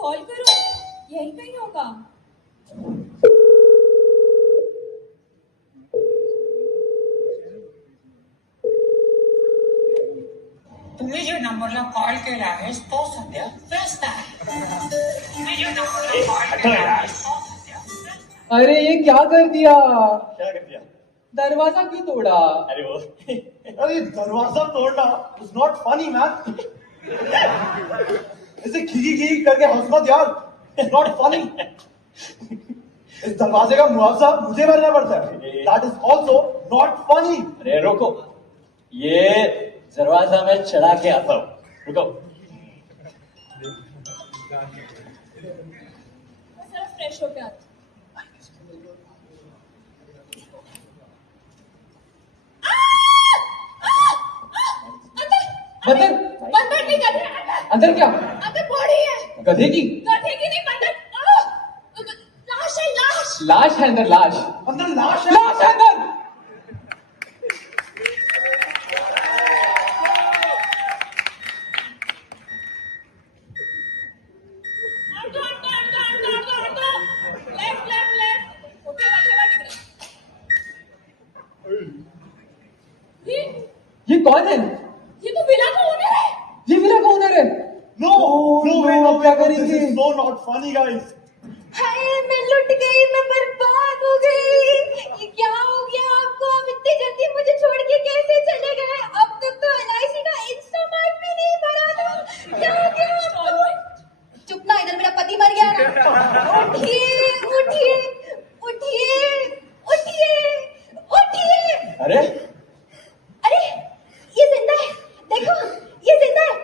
Call करूं? यही कहीं होगा। तुम्ही जो नंबरला कॉल केला आहेस तो सध्या व्यस्त आहे। तुम्ही जो नंबरला कॉल केला आहेस तो सध्या व्यस्त आहे। अरे ये क्या कर दिया? क्या कर दिया? दरवाजा क्यों तोड़ा? अरे वो अरे दरवाजा तोड़ना इज नॉट फनी मैन। ऐसे खी खी करके हंस मत यार, इट्स नॉट फनी। इस दरवाजे का मुआवजा मुझे भरना पड़ता है, that is also not funny. अरे रुको, ये दरवाजा में चढ़ा के आता हूँ, रुको। जरा फ्रेश होके आते। अंदर बंदर नहीं, गधे अंदर। अंदर क्या? अंदर बॉडी है। गधे की? गधे की नहीं, बंदर। लाश है, लाश। लाश है अंदर, लाश। अंदर लाश है। लाश है अंदर। Left left left. ओके, रखेगा टिकट। ये कौन है? ये तो विला का ओनर है। ये विला का ओनर है। No no way, no, no क्या वे, दिस करेंगे? Is so not funny guys. Hi, मैं लुट गई, मैं बर्बाद हो गई। ये क्या हो गया आपको? आप इतनी जल्दी मुझे छोड़ के कैसे चले गए? अब तक तो LIC का इंस्टामार्ट भी नहीं भरा था। क्या हो गया आपको? चुप ना, इधर मेरा पति मर गया ना। उठिए उठिए उठिए उठिए उठिए। अरे अरे, ये जिंदा है। देखो, ये जिंदा है।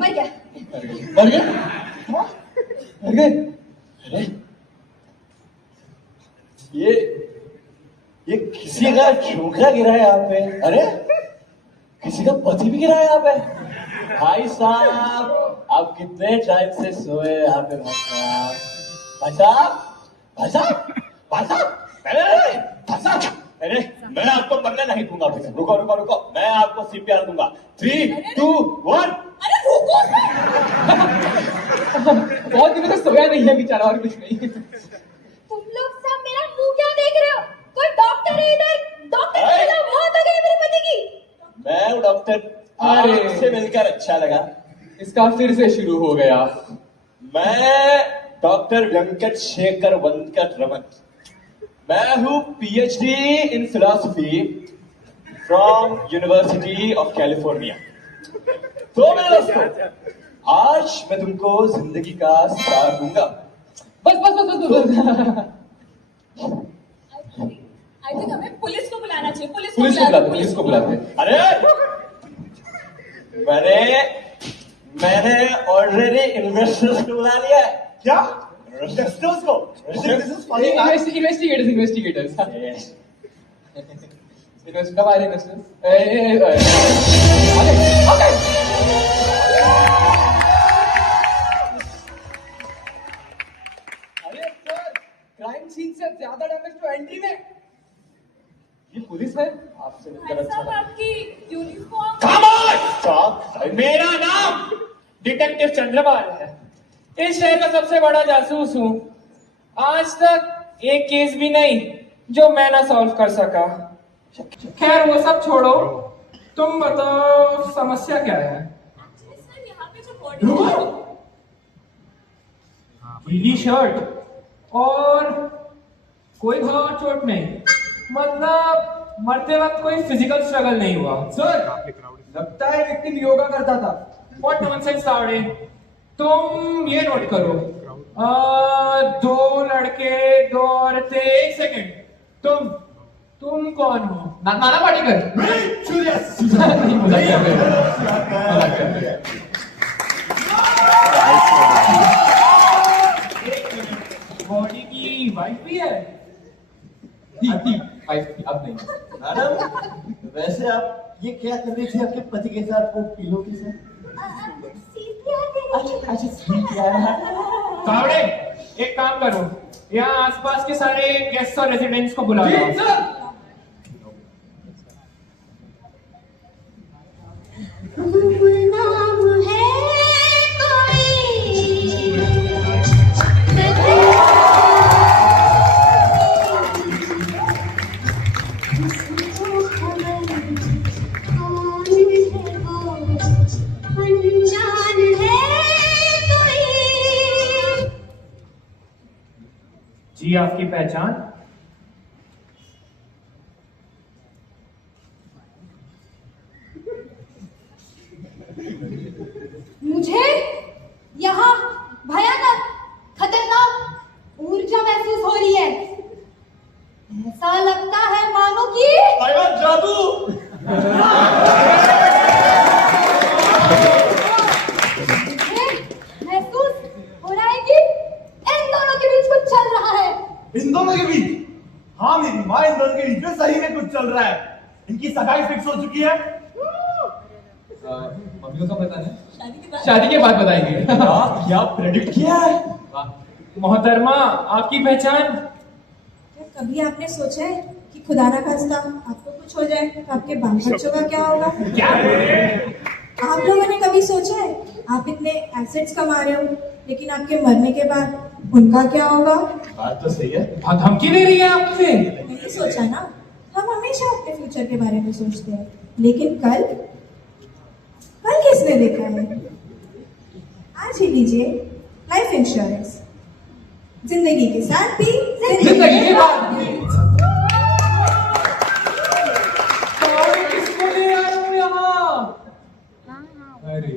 मर गया। मर गए? मर गए? अरे ये किसी का छोकरा गिरा है यहाँ पे। अरे किसी का पति भी गिरा है यहाँ पे। भाई साहब, आप कितने टाइम से सोए यहाँ पे? भाई साहब, भाई साहब, भाई साहब, अरे भाई साहब, अरे मैं आपको मरने नहीं दूंगा। रुको रुको रुको, मैं आपको CPR दूंगा। 3, 2, 1। अरे रुको। बहुत दिनों से सोया नहीं है बेचारा, और कुछ नहीं। तुम लोग सब मेरा मुंह क्या देख रहे हो? कोई डॉक्टर है इधर? डॉक्टर अरे! के खिलाफ मौत हो गई मेरे पति की। मैं हूँ डॉक्टर। अरे! आपसे मिलकर अच्छा लगा। इसका फिर से शुरू हो गया। मैं डॉक्टर वेंकट शेखर वंकट रमन। मैं हूँ PhD in philosophy from university of California. तो मेरे दोस्तों, आज मैं तुमको जिंदगी का सार दूंगा। बस बस बस बस बस। आई थिंक हमें पुलिस को बुलाना चाहिए। पुलिस पुलिस को बुलाते, पुलिस को बुलाते। अरे मैंने ऑलरेडी इन्वेस्टर्स को बुला लिया है। क्या? इन्वेस्टर्स को? This is funny man. Investigators, investigators. Yes. Invest कब आ रहे इन्वेस्टर्स? ओके। अरे सर, क्राइम सीन से ज्यादा डैमेज तो एंट्री में। ये पुलिस है? आपसे मिलकर भाई अच्छा साहब, लगा। आपकी यूनिफॉर्म। साहब, मेरा नाम डिटेक्टिव चंद्रपाल है। इस शहर का सबसे बड़ा जासूस हूँ। आज तक एक केस भी नहीं जो मैं ना सॉल्व कर सका। खैर वो सब छोड़ो, तुम बताओ समस्या क्या है? सर, यहाँ पे जो बॉडी पीली शर्ट और कोई घाव चोट नहीं, मतलब मरते वक्त कोई फिजिकल स्ट्रगल नहीं हुआ। सर, लगता है विक्टिम योगा करता था। What nonsense Tawde. तुम ये नोट करो, 2 लड़के 2 औरतें। 1 सेकेंड, तुम कौन हो? नाना पाटेकर। नहीं, मजाक कर रहे हैं। मजाक कर रहे हैं। बॉडी की वाइफ भी है? थी, वाइफ थी, अब नहीं। मैडम, वैसे आप ये क्या कर रही थी आपके पति के साथ, वो पीलो के साथ? तावड़े, एक काम करो, यहाँ आसपास के सारे गेस्ट और रेजिडेंट्स को बुला लो। नाम है कोई जी आपकी पहचान? मुझे यहाँ भयानक खतरनाक ऊर्जा महसूस हो रही है। ऐसा लगता है मानो कि जादू। मुझे महसूस हो रहा है कि इन दोनों के बीच कुछ चल रहा है। इन दोनों के बीच? हाँ मेरी माँ, इन दोनों के बीच में सही में कुछ चल रहा है। इनकी सगाई फिक्स हो चुकी है। मम्मियों का पता नहीं, शादी के बाद बताएंगे। क्या प्रेडिक्ट किया है? मोहतरमा आपकी पहचान? क्या कभी आपने सोचा है कि खुदा ना खास्ता आपको कुछ हो जाए तो आपके बाल बच्चों का क्या होगा? क्या? आप लोगों ने कभी सोचा है आप इतने एसेट्स कमा रहे हो लेकिन आपके मरने के बाद उनका क्या होगा? बात तो सही है। बहुत धमकी दे रही है आपसे। नहीं सोचा ना, हम हमेशा अपने फ्यूचर के बारे में सोचते हैं, लेकिन कल किसने देखा है? आज ही लीजिए लाइफ इंश्योरेंस, जिंदगी के साथ भी जिंदगी के बाद भी। और किसको ले आया हूँ यहाँ? अरे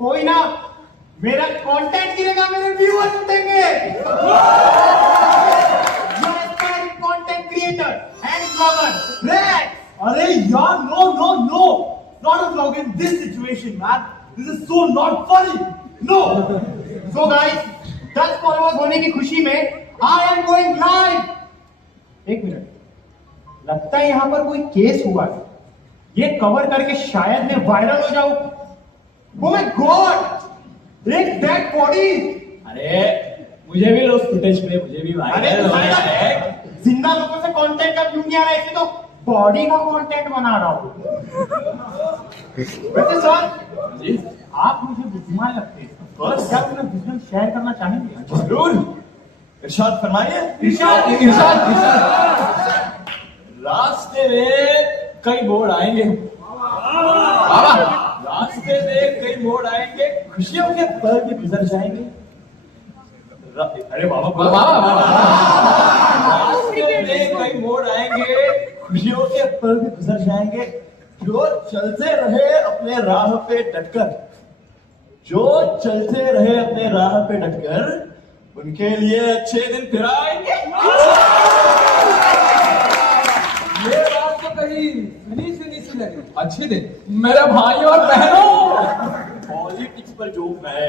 कोई ना, मेरा कंटेंट गिरेगा, मेरे व्यूअर्स उठेंगे। Content creator and blogger red. अरे यार, no, not a blog in this situation man. This is so not funny. No. So guys, 10 followers होने की खुशी में आई एम गोइंग लाइव। एक मिनट, लगता है यहाँ पर कोई केस हुआ है। ये कवर करके शायद मैं वायरल हो जाऊं। Oh my God! एक डेड बॉडी। अरे मुझे भी लो फुटेज पे, मुझे भी वायरल होना है। जिंदा लोगों से कंटेंट का क्यों नहीं आ रहा है? इसे तो बॉडी का कंटेंट बना रहा हूँ। वैसे सर जी आप मुझे बुद्धिमान लगते हैं। बस क्या अपना बिजनेस शेयर करना चाहेंगे? जरूर, इरशाद फरमाइए। इरशाद। रास्ते में कई मोड़ आएंगे, रास्ते में कई मोड़ आएंगे, खुशियों के पल भी गुजर जाएंगे। अरे बाबा, रास्ते में कई मोड़ आएंगे, खुशियों के पल भी गुजर जाएंगे। जो चलते रहे अपने राह पे डटकर, जो चलते रहे अपने राह पे डटकर, उनके लिए अच्छे दिन फिर आएंगे। ये बात तो कहीं सुनी सी लगी। अच्छे दिन मेरे भाई और बहनों, पॉलिटिक्स पर जो मैं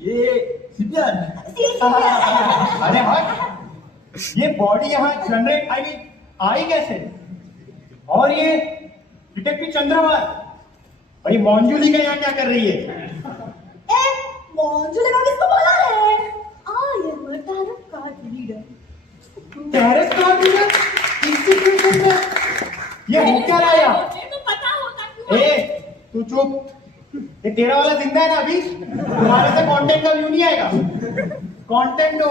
ये सिपियान। अरे हाँ, ये बॉडी यहाँ जनरेट आई कैसे? और ये डिटेक्टिव चंद्रवाल और ये मौंजुली का यहाँ क्या कर रही है? मौजूद किसको बोला है? I am a tarot card reader. Terrace card reader institution में ये हो क्या रहा है यहाँ? मुझे तो पता होता क्यों? ए, तू चुप। ये तेरा वाला जिंदा है ना अभी? तुम्हारे से कंटेंट का व्यू नहीं आएगा। कंटेंट तो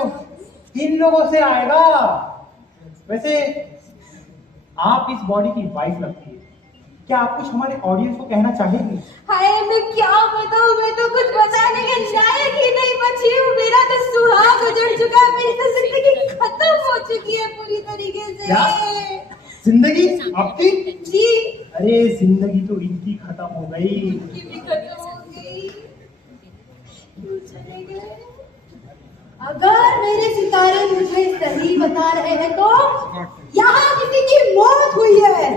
इन लोगों से आएगा। वैसे आप इस बॉडी की वाइफ लगती है, क्या आप कुछ हमारे ऑडियंस को कहना चाहेंगे? हाय, मैं क्या बताऊं? मैं तो कुछ बताने के लायक ही नहीं बची हूँ। मेरा तो सुहाग उजड़ चुका है, मेरी तो जिंदगी खत्म हो चुकी है पूरी तरीके से। क्या? जिंदगी आपकी? जी, अरे जिंदगी तो इनकी खत्म हो गई। इनकी भी खत्म हो गई। क्यों चले गए? अगर मेरे सितारे मुझे सही बता रहे हैं तो यहाँ किसी की मौत हुई है।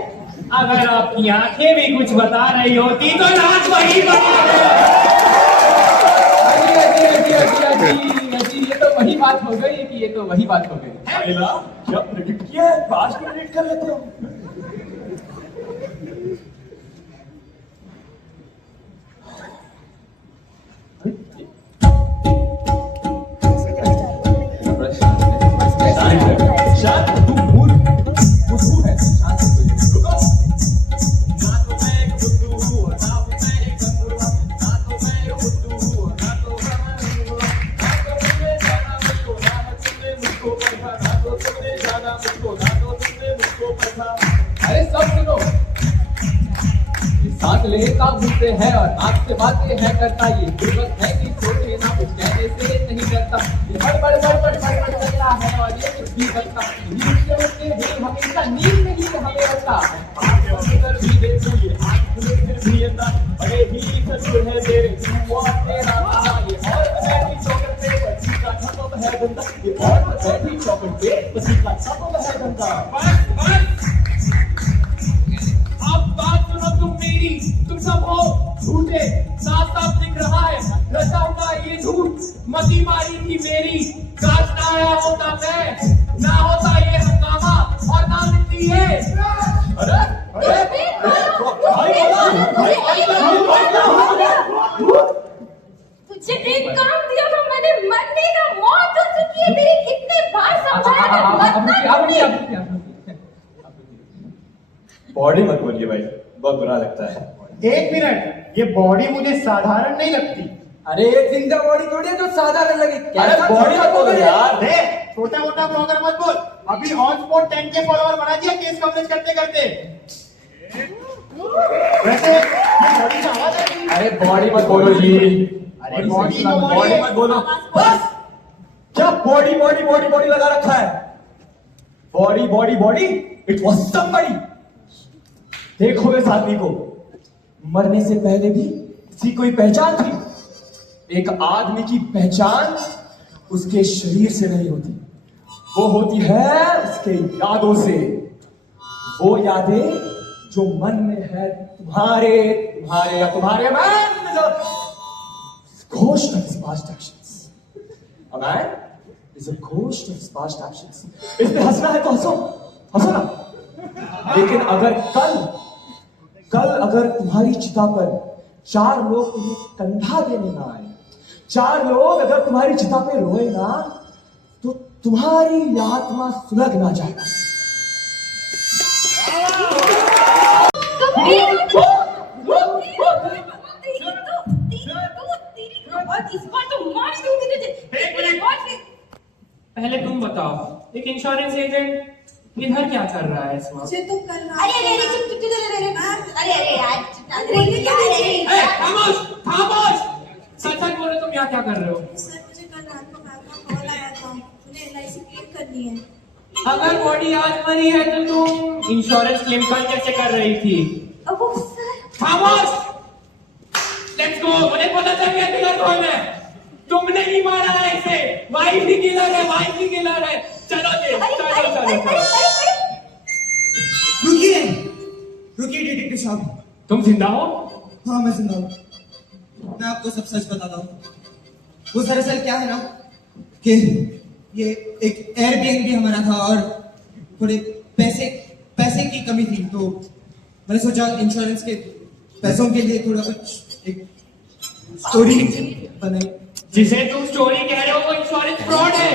अगर आपकी आंखें भी कुछ बता रही होती तो लाश वही ये तो वही बात हो गई कि ये तो वही बात हो गई। आइला, क्या प्रेडिक्ट किया है? पास्ट में प्रेडिक्ट कर लेते हो। से है और आपसे बातें है करता, ये जरूरत है कि सोचे ना कुछ कहने से नहीं डरता, ये बड़ चलता है और ये कुछ भी करता, नींद के बच्चे भी हमेशा नींद में ही हमें रखता, अंदर भी देखो ये आँख खुले फिर भी अंदर, अरे भी ससुर है तेरे वो तेरा रहा, ये और बैठी चौकट पे पसी का छपम है गंदा, ये और बैठी चौकट पे पसी का छपम है गंदा। अब बात सुनो तुम मेरी, तुम सब हो झूठे, साफ साफ दिख रहा है रचा हुआ ये झूठ, मती मारी थी मेरी, काश ना आया होता मैं, ना होता ये हंगामा और ना मिलती ये। अरे तुझे एक काम दिया था मैंने, मरने का, मौत हो चुकी है तेरी, कितने बार समझाया था मत ना। बॉडी मत बोलिए भाई, बहुत बुरा लगता है। एक मिनट, ये बॉडी मुझे साधारण नहीं लगती। अरे एक जिंदा बॉडी थोड़ी है जो साधारण लगे, अरे बॉडी मत बोलो यार। छोटा मोटा ब्लॉगर मत बोल, अभी ऑन स्पॉट 10K फॉलोवर बना दिया केस कवरेज करते करते। वैसे ये बॉडी से आवाज आ रही है। अरे बॉडी मत बोलो जी, अरे बॉडी तो बॉडी मत बोलो। बस क्या बॉडी बॉडी बॉडी बॉडी लगा रखा है? Body body body, it was somebody. देखो इस आदमी को, मरने से पहले भी इसकी कोई पहचान थी। एक आदमी की पहचान उसके शरीर से नहीं होती, वो होती है उसके यादों से। वो यादें जो मन में है तुम्हारे तुम्हारे या तुम्हारे मन। Ghost of his past actions. A man is a ghost of his past actions. इस पे हंसना है तो हंसो, हंसो ना। लेकिन अगर कल अगर तुम्हारी चिता पर 4 लोग तुम्हें कंधा देने ना आए, 4 लोग अगर तुम्हारी चिता पे रोए ना, तो तुम्हारी आत्मा सुलग ना जाएगा। पहले तुम बताओ, एक इंश्योरेंस एजेंट इधर क्या कर रहा है इस वक्त? मुझे तो कल रात अरे चुप चुप चुप अरे यार खामोश खामोश, सच सच बोलो, तुम यहाँ क्या कर रहे हो? सर मुझे कल रात को मैम का कॉल आया था, मुझे LIC क्लेम करनी है। अगर बॉडी आज मरी है तो तुम इंश्योरेंस क्लेम कल कैसे कर रही थी? खामोश, लेट्स गो। मुझे पता चल गया किलर कौन है। तुमने ही मारा है इसे, वाइफ ही किलर है, वाइफ ही किलर है। चलो जी, चलो चलो चलो। रुकिए डिटेक्टिव साहब। तुम जिंदा हो? हाँ मैं जिंदा हूँ। मैं आपको सब सच बताता हूँ। वो दरअसल क्या है ना कि ये एक एयरबीएनबी हमारा था और थोड़े पैसे की कमी थी, तो मैंने सोचा इंश्योरेंस के पैसों के लिए थोड़ा कुछ एक स्टोरी बनाई। जिसे तुम स्टोरी कह रहे हो वो इंश्योरेंस फ्रॉड है।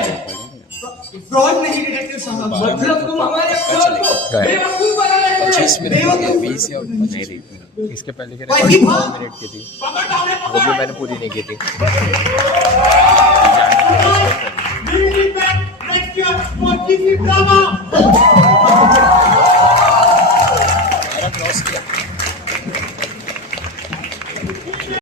फ्रॉड नहीं डिटेक्टिव साहब, मतलब तुम हमारे फ्रॉड को बेवकूफ बना रहे हो। 25 मिनट की 20 या नहीं रही, इसके पहले के 5 मिनट की थी, वो भी मैंने पूरी नहीं की थी। Next year, 40 drama